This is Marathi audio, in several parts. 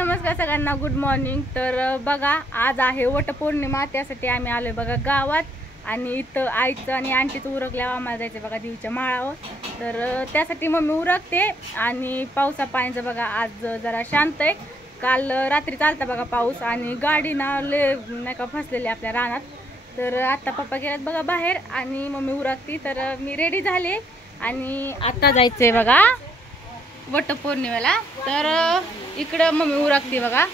नमस्कार सगळ्यांना, गुड मॉर्निंग। तर बघा आज आहे वटपौर्णिमा, त्यासाठी आम्ही आलोय बघा गावात। आणि इथं आईचं आणि आंटीचं उरकल्यावर आम्हाला जायचं बघा देवीच्या माळावर। तर त्यासाठी मम्मी उरकते आणि पावसा पाण्याचं बघा आज जरा शांत आहे। काल रात्री चालता बघा पाऊस आणि गाडी ना लय नाही का फसलेली आपल्या रानात। तर आता पप्पा गेल्यात बघा बाहेर आणि मम्मी उरकती। तर मी रेडी झाले आणि आता जायचंय बघा वटपौर्णिमेला। तर इकडं मम्मी उरकते बघा।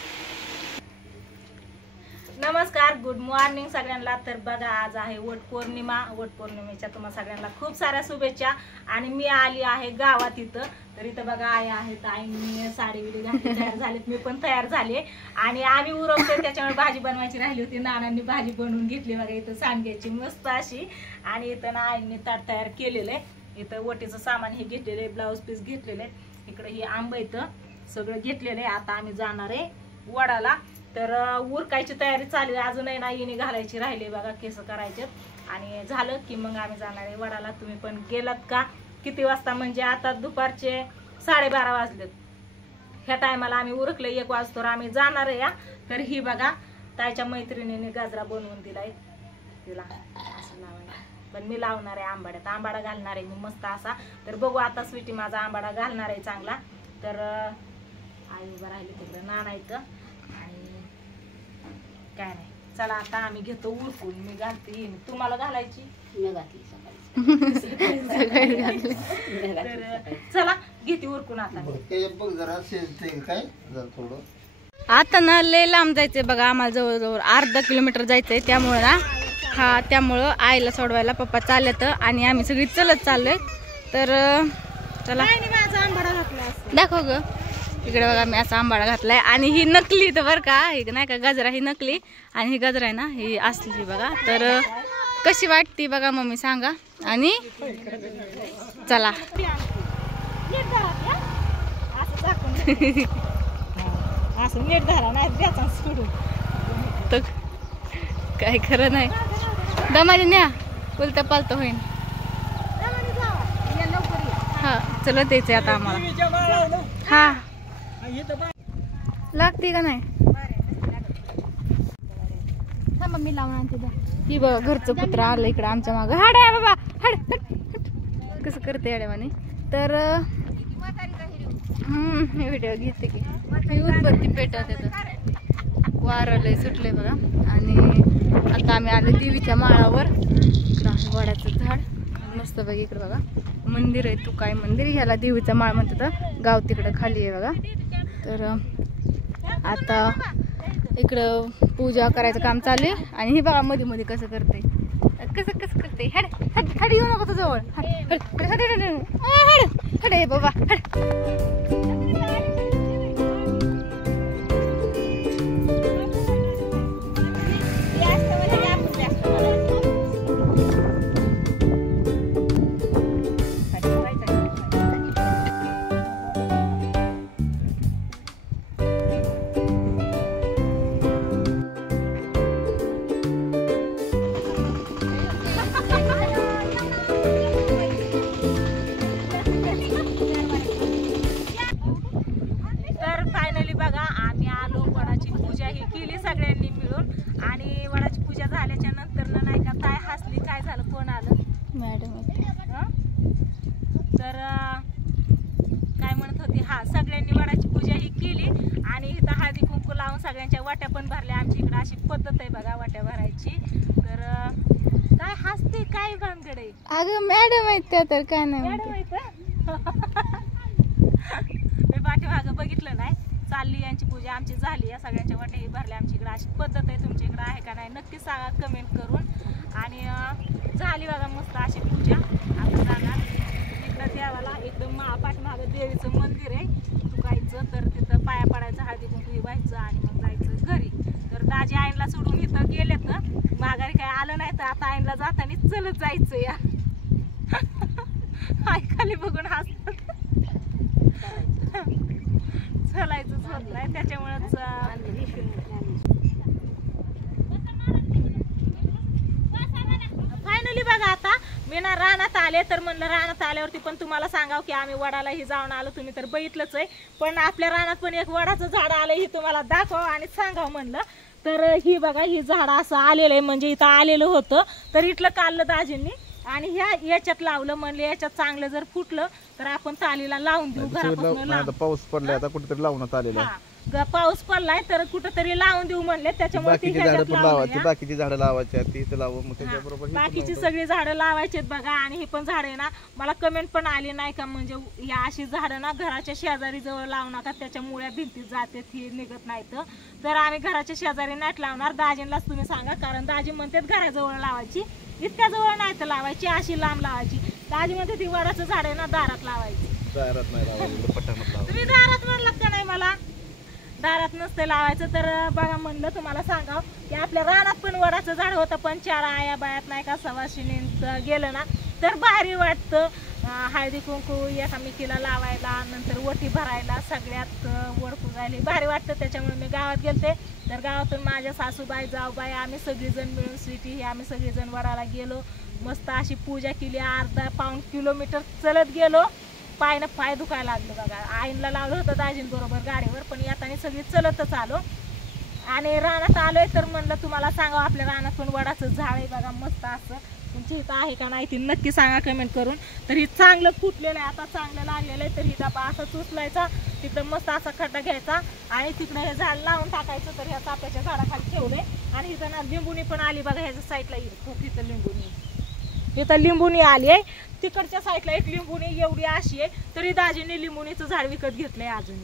नमस्कार, गुड मॉर्निंग सगळ्यांना। तर बघा आज आहे वटपौर्णिमा। वटपौर्णिमेच्या तुम्हाला सगळ्यांना खूप साऱ्या शुभेच्छा। आणि मी आली आहे गावात इथं। तर इथं बघा आई आहेत, आईने साडी बिडी घातली, तयार झालेत, मी पण तयार झाले आणि आम्ही उरकते। त्याच्यामुळे भाजी बनवायची राहिली होती, नानांनी भाजी बनवून घेतली बघा इथं सांडग्याची मस्त अशी। आणि इथं ना आईने ताट तयार केलेलं आहे। इथं वटीचं सामान हे घेतलेलं आहे, ब्लाऊज पीस घेतलेले आहे, इकडे ही आंब इथं सगळं घेतलेलं आहे। आता आम्ही जाणार आहे वडाला। तर उरकायची तयारी चालू आहे, अजूनही ना येणे घालायची राहिली बघा, केस करायचे आणि झालं की मग आम्ही जाणार आहे वडाला। तुम्ही पण गेलात का? किती वाजता? म्हणजे आता दुपारचे 12:30 वाजलेत। ह्या टायमाला आम्ही उरकले 1 वाजता आम्ही जाणार आहे या। तर ही बघा ताईच्या मैत्रिणीने गजरा बनवून दिलाय तिला असं लावायला, पण मी लावणार आहे आंबाड्यात, आंबाडा घालणार आहे मी मस्त असा। तर बघू आता स्वीटी माझा आंबाडा घालणार आहे चांगला। तर आई उभं राहिली तिकडे, नाना इथं आणि काय नाही। चला आता आम्ही घेतो उरकून, मी घालते, तुम्हाला घालायची मी घातली तर चला घेते उरकून आता। आता ना लय लांब जायचंय बघा आम्हाला, जवळजवळ अर्धा किलोमीटर जायचंय। त्यामुळे ना त्यामुळं आईला सोडवायला पप्पा चालत आणि आम्ही सगळी चलत चाललोय। तर चला आंबाडा घातला दाखव ग इकडे बघा, मी असा आंबाडा घातलाय आणि ही नकली तर बरं का, ही नाही का गजरा ही नकली आणि ही गजरा आहे ना ही असली बघा। तर कशी वाटती बघा मम्मी सांगा आणि चला असं नीट धरा नाही सोडून तर काय खरं नाही। दमाने न्या उलट पालत होईन। हा चलत यायचंय आता आम्हाला। हा लागते का नाही? मी लावून आणते ही बघा, घरचं कुत्र आलं इकडं आमच्या मागं। हाड आहे बाबा, हाड कसं करते अडेवाने। तर व्हिडिओ घेते की उदबत्ती पेटवते तर वारं सुटले बघा। आणि आता आम्ही आलो देवीच्या माळावर, वडाचं झाड मस्त बघा। इकडे बघा मंदिर आहे, तुकाई मंदिर, ह्याला देवीचा माळ म्हणतात, गाव तिकडं खाली आहे बघा। तर आता इकडं पूजा करायचं काम चालू आहे आणि हे बघा मध्ये मध्ये कसं करते, कसं कसं करते। हड हड हड येऊ नको जवळ, हड हड हड हड हे बाबा हड। सगळ्यांनी मिळून आणि वडाची पूजा झाल्याच्या नंतर नाही का ताई हसली, काय झालं, कोण आलं मॅडम। तर काय म्हणत होती, हा सगळ्यांनी वडाची पूजा ही केली आणि इथं हळदी कुंकू लावून सगळ्यांच्या वाट्या पण भरल्या। आमच्या इकडे अशी पद्धत आहे बघा वाट्या भरायची। तर काय हसते, काय भानगड आहे? अगं मॅडम आहेत त्या, तर काय नाही मॅडम आहेत मी पाठीमागं बघितलं नाही। चालली यांची पूजा, आमची झाली, या सगळ्यांच्या वाट्याही भरल्या। आमच्या इकडे अशी पद्धत आहे, तुमच्या इकडे आहे का नाही नक्की सांगा कमेंट करून। आणि झाली बघा मस्त अशी पूजा। आता जाणार इकडं देवाला, एकदम पाठीमागं देवीचं मंदिर आहे तुकाईचं, तर तिथं पाया पडायचं, हळदी कुंकू व्हायचं आणि मग जायचं घरी। तर दाजी आईनला सोडून इथं गेलेत ना, माघारी काय आलं नाही, तर आता आईनला जाताना चलत जायचं या। आई खाली बघून हसतात, चलायचंच होत नाही, त्याच्यामुळेच फायनली बघा आता मी ना रानात आले तर म्हणलं रानात आल्यावरती पण तुम्हाला सांगाव की आम्ही वडालाही जाऊन आलो, तुम्ही तर बघितलंच आहे, पण आपल्या रानात पण एक वडाचं झाड आलं हे तुम्हाला दाखव आणि सांगाव म्हणलं. तर ही बघा ही झाड असं आलेलं आहे, म्हणजे इथं आलेलं होतं तर इथलं काढलं दाजींनी आणि याच्यात लावलं. म्हणले याच्यात चांगलं जर फुटलं तर आपण तालीला लावून देऊ. घरापासून पाऊस पडलाय आता कुठेतरी लावण्यात आलेला आहे. पाऊस पडलाय तर कुठेतरी लावून देऊ म्हणले, त्याच्यामुळे बाकीची झाडं पण लावायची, बाकीची झाडं लावायची ती इथं लावू, मग त्याच्याबरोबर बाकीची सगळी झाडं लावायची बघा. आणि ही पण झाडं आहे ना, मला कमेंट पण आली नाही का, म्हणजे या अशी झाडं ना घराच्या शेजारी जवळ लावू नका, त्याच्या मुळ्या भिंतीत जाते ती निघत नाहीत. तर आम्ही घराच्या शेजारी नाही लावणार. दाजींनाच तुम्ही सांगा, कारण दाजी म्हणतात घराजवळ लावायची, इतक्या जवळ नाही तर लावायची, अशी लांब लावायची. दाजी म्हणते ती वडाचं झाड आहे ना दारात लावायची. दारात नाही लावायचं, पटांगणात लावायचं. तुम्ही दारात म्हणलात का नाही, मला दारात नसते लावायचं. तर बघा म्हणलं तुम्हाला सांगाव की आपल्या रानात पण वडाचं झाड होतं, पण 4 आया बायात नाही का सवाशिनींत गेलं ना तर भारी वाटतं. हळदी कुंकू एकामेकीला लावायला, नंतर वटी भरायला, सगळ्यात वड पुजायला भारी वाटतं. त्याच्यामुळे मी गावात गेलते, तर गावातून माझ्या सासूबाई जाऊबाई आम्ही सगळीजण मिळून स्वीटी ही आम्ही सगळीजण वडाला गेलो. मस्त अशी पूजा केली. अर्धा-पाऊण किलोमीटर चलत गेलो. पायनं पाय दुखायला लागलं बघा. आईनला लावलं होतं दाजींबरोबर गाडीवर, पण येताना सगळी चलतच आलो. आणि रानात आलोय तर म्हणलं तुम्हाला सांगावं आपल्या रानात पण वडाचं झाड आहे बघा, मस्त असं. तुमची इथं आहे का नाही ती नक्की सांगा कमेंट करून. तर ही चांगलं फुटलेलं आहे, आता चांगलं लागलेलं आहे. तर ही डबा असा चुचलायचा, तिकडं मस्त असा खड्डा घ्यायचा आणि तिकडं हे झाड लावून टाकायचं. तर ह्या चाफ्याच्या झाडाखाली ठेवले. आणि इथं ना लिंबुनी पण आली बघा, ह्याच्या साईडला खूप इथं लिंबुनी आली आहे. तिकडच्या साईडला एक लिंबुनी एवढी अशी आहे, तरी दाजीने लिंबुनीचं झाड विकत घेतलंय अजून.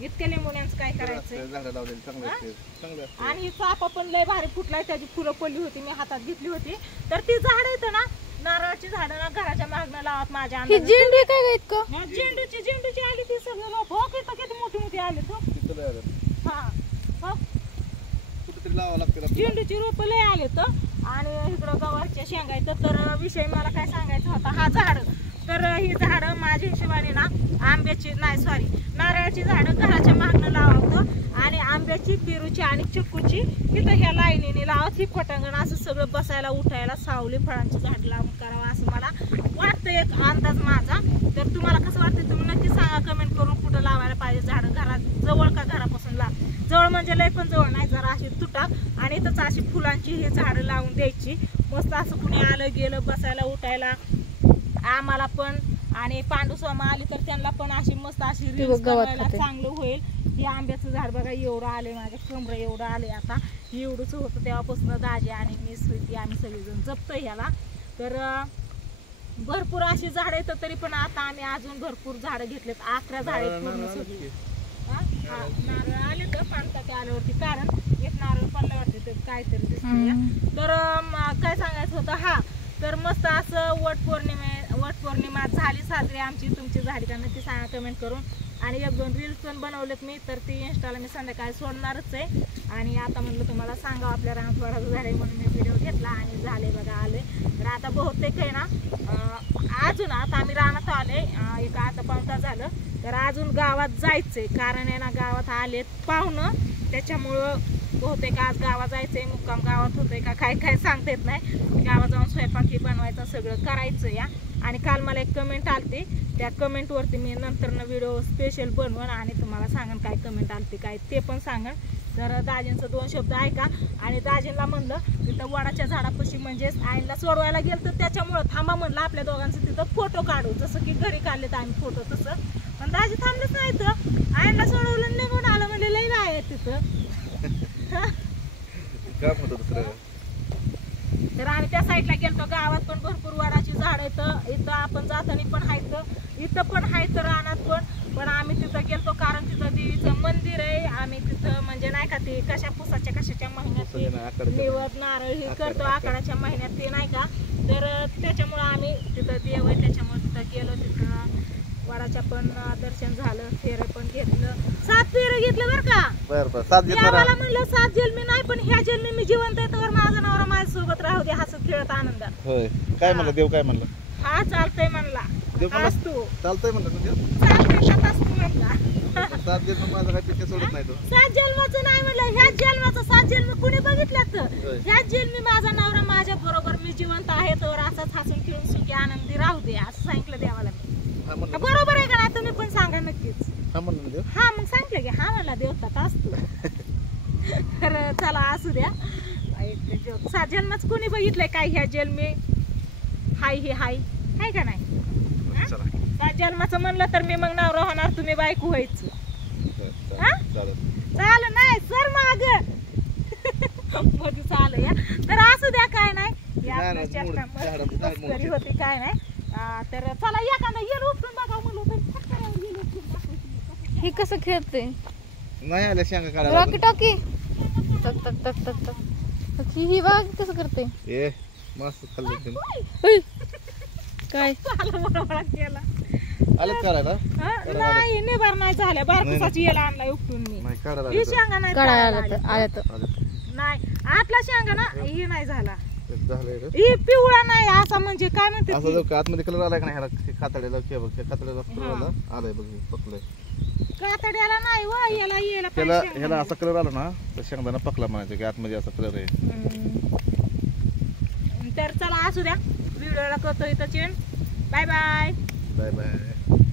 इतक्या लिंबुण्यांचं काय करायचंय. आणि ही चाफा पण लय भारी फुटलाय, त्याची फुलं पडली होती, मी हातात घेतली होती. तर ती झाड येतं ना, नारळाची झाडं ना घराच्या मागणं लावत माझ्या अंदाज. झेंडू काय झेंडूची आली ती सगळं लोक. हो किती मोठी मोठी आली तो. हा झेंडूची रोप लय आले तर. आणि इकडं गव्हाच्या शेंगायचं. तर विषय मला काय सांगायचा होता, हा झाड. तर ही झाडं माझ्या हिशोबाने ना नारळाची झाडं घराच्या मागणं लावावं आणि आंब्याची, पेरूची आणि चिक्कूची इथं ह्या लाईनीने लावत. ही पटांगण असं सगळं बसायला उठायला सावली फळांची झाड लावून करावं असं मला वाटतं, एक अंदाज माझा. तर तुम्हाला कसं वाटतं तुम्ही नक्की सांगा कमेंट करून, कुठं लावायला पाहिजे झाडं, घरात जवळ का घरापासून जवळ म्हणजे लय पण जवळ नाही, जरा अशी तुटाक. आणि इथंच अशी फुलांची ही झाडं लावून द्यायची. मस्त असं कुणी आलं गेलं बसायला उठायला आम्हाला पण. आणि पांडुस्वामा आली तर त्यांना पण अशी मस्त अशी रील्स करायला चांगलं होईल. हे आंब्याचं झाड बघा एवढं आले, माझ्या कमर एवढं आले. आता एवढंच होतं तेव्हापासून दाजी आणि मी स्वीटी आम्ही सगळेजण जपतोय ह्याला. तर भरपूर अशी झाडं येतं, तरी पण आता आम्ही अजून भरपूर झाडं घेतलेत. 11 झाडं पूर्ण सगळी. नारळ आले तर पाणताचे आल्यावरती, कारण एक नारळ पडला वाटते तर काहीतरी दिसतंय. तर काय सांगायचं होतं, हा तर मस्त असं वट पौर्णिमा झाली साजरी आमची. तुमची झाली का नक्की सांगा कमेंट करून. आणि 1-2 रील्स पण बनवलेत मी, तर ती इंस्टाला मी संध्याकाळी सोडणारच आहे. आणि आता म्हणलं तुम्हाला सांगावं आपल्या रानात वडाचं झाड आहे म्हणून मी व्हिडिओ घेतला आणि झाले बघा आले. तर आता बहुतेक आहे ना अजून आता आम्ही रानात आले, एक आता पाऊण तास झालं. तर अजून गावात जायचंय, कारण आहे ना गावात आलेत पाहुणं, त्याच्यामुळं बहुतेक आज गावात जायचंय. मुक्काम गावात होतंय का काय सांगता येत नाही. गावात जाऊन स्वयंपाकी बनवायचं सगळं करायचं या. आणि काल मला एक कमेंट आलती, त्या कमेंटवरती मी नंतरनं व्हिडिओ स्पेशल बनवून आणि तुम्हाला सांगन काय कमेंट आलती काय ते पण सांगन. तर दाजींचं 2 शब्द ऐका. आणि दाजींना म्हणलं तिथं वडाच्या झाडापाशी म्हणजेच आईला सोडवायला गेलं, तर त्याच्यामुळं थांबा म्हणलं आपल्या दोघांचं तिथं फोटो काढू, जसं की घरी काढले तर आम्ही फोटो तसं. पण दाजी थांबलंच नाही, तर आईला सोडवलं निघून आलं म्हणजे लई नाही आहे तिथं. तर आम्ही त्या साईडला गेलतो. गावात पण भरपूर वडाची झाड आहेत. इथं आपण जाताना पण आहेत, इथं पण आहेत रानात पण आम्ही तिथं गेलतो कारण तिथं देवीचं मंदिर आहे. आम्ही तिथं म्हणजे नाही का ते कशाच्या महिन्यात निवड नारळ हे करतो, आखाड्याच्या महिन्यात ते नाही का. तर त्याच्यामुळं आम्ही तिथं देव आहे त्याच्यामुळे तिथं गेलो. तिथं वडाच्या पण दर्शन झालं, फेरं पण घेतलं. 7 फेरं घेतलं बरं का. मला म्हणलं 7 जन्मी नाही, पण ह्या जन्मी मी जिवंत आहे तर माझा नवरा माझ्यासोबत राहू दे, हसत खेळत आनंदात. काय म्हणलं देव, काय म्हणलं? हा चालतंय म्हणला, चालतंय म्हणलं चालतंय म्हणला. सात जन्म माझा काय पिक्चर सोडत नाही तो. 7 जन्माचं नाही म्हणलं, ह्याच जन्माचं 7 जन्म कुणी बघितलं तर होय. ह्याच जन्मी माझा नवरा माझ्या बरोबर मी जिवंत आहे तर असाच हसून खेळून सुखी आनंदी राहू दे असं सांगितलं देवाला मी. हा म्हणलं बरोबर आहे का नाही तुम्ही पण सांगा नक्कीच. हा म्हणलं ना देव. हा मग सांगितलं की हा म्हणला देवता असतो. तर चला असू द्या. 7 जन्माच कोणी बघितलंय काय ह्या जन्मी हाय हे हाय हाय का नाही. चला 7 जन्माचं म्हणलं तर मी मग नवरा होणार तुम्ही बायको व्हायचं. हा? चालेल. चाल नाही सर माग मध्ये चालू या तर असू द्या काय नाही या नाही, आपल्या नाही, चेष्टा मूड- झाडं- झाडं मस्करी मूड- होती काय नाही. तर चला एखादा येल उठून बघा मुलं पण फटकऱ्यावर येल उठून दाखवायची. हे कसं खेळते नाही आल्या शेंगा काढायला रॉकी टॉकी टक टक टक टक टक ही बघ कसं करते. ए मस्त खाल्ले तुम्ही. उय. काय चाल बरोबर केला. आलं काढायला हा? नाही निभार नाही झाल्या बारकुसाची येला आणलाय उपटून मी. नाही काढायला ही शेंगा नाही काढायला काढायला आलं तर आल्या. आलं तर आलं. नाही आतला शेंगा ना हे नाही झाला. झालंय रे. ही पिवळा नाही असा म्हणजे काय म्हणते असं ती? जो का आतमध्ये कलर आलाय का नाही ह्याला कातड्याला किंवा बघ कातड्याला कलर आला आलाय बघ हे पकलंय. कातड्याला नाही व याला यायला त्याला पाहिजे ह्याला शेंगा. असा कलर आला ना तर शेंगदाणा पकला म्हणायचं की आतमध्ये असा कलर आहे. तर चला असू द्या व्हिडिओला करतो इथं change. Bye bye. Bye bye.